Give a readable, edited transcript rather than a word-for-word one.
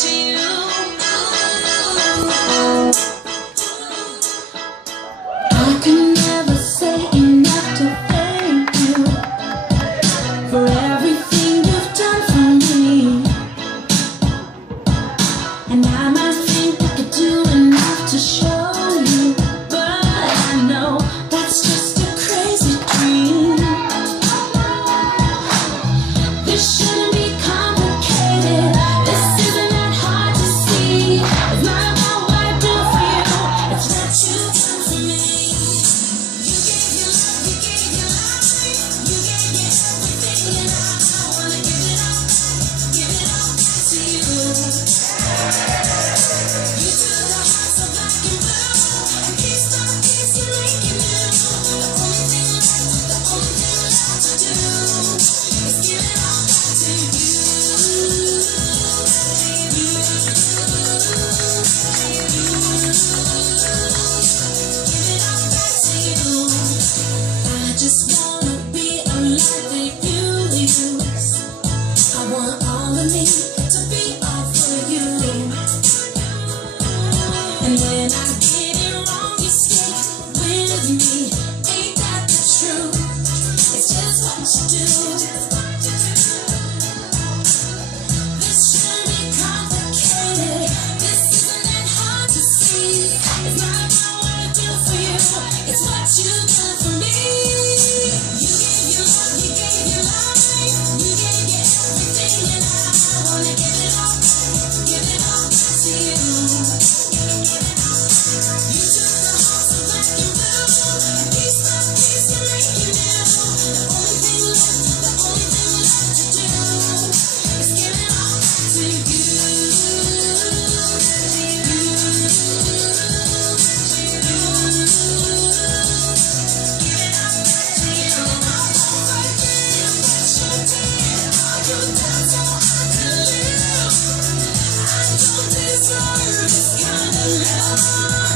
to you. I can never say enough to thank you for everything you've done for me. And I might think I could do enough to show you, but I know that's just a crazy dream. This shouldn't be complicated. This isn't that hard to see. It's not about what I do for you, it's what you do for me. You gave your love, you gave your life, you gave your everything, and I wanna give it all to you. You took the hearts of black and blue and pieced up pieces you make it new. The only thing left to do is give it all back to you. Give it all back to you. I just wanna be a light that you use. I want all of me to be all for you. And when I get it wrong, you stick with me. Ain't that the truth? It's just what you do. This shouldn't be complicated. This isn't that hard to see. It's not about what I do for you, it's what you do for me. You gave your love, you gave your life, you gave your everything, and I wanna give it all back to you. You took the hearts of black and blue and pieced by piece you make it new. The only thing left to do is give it all back to you. Give it all back to you. All you done so I could live. I don't deserve this kind of love.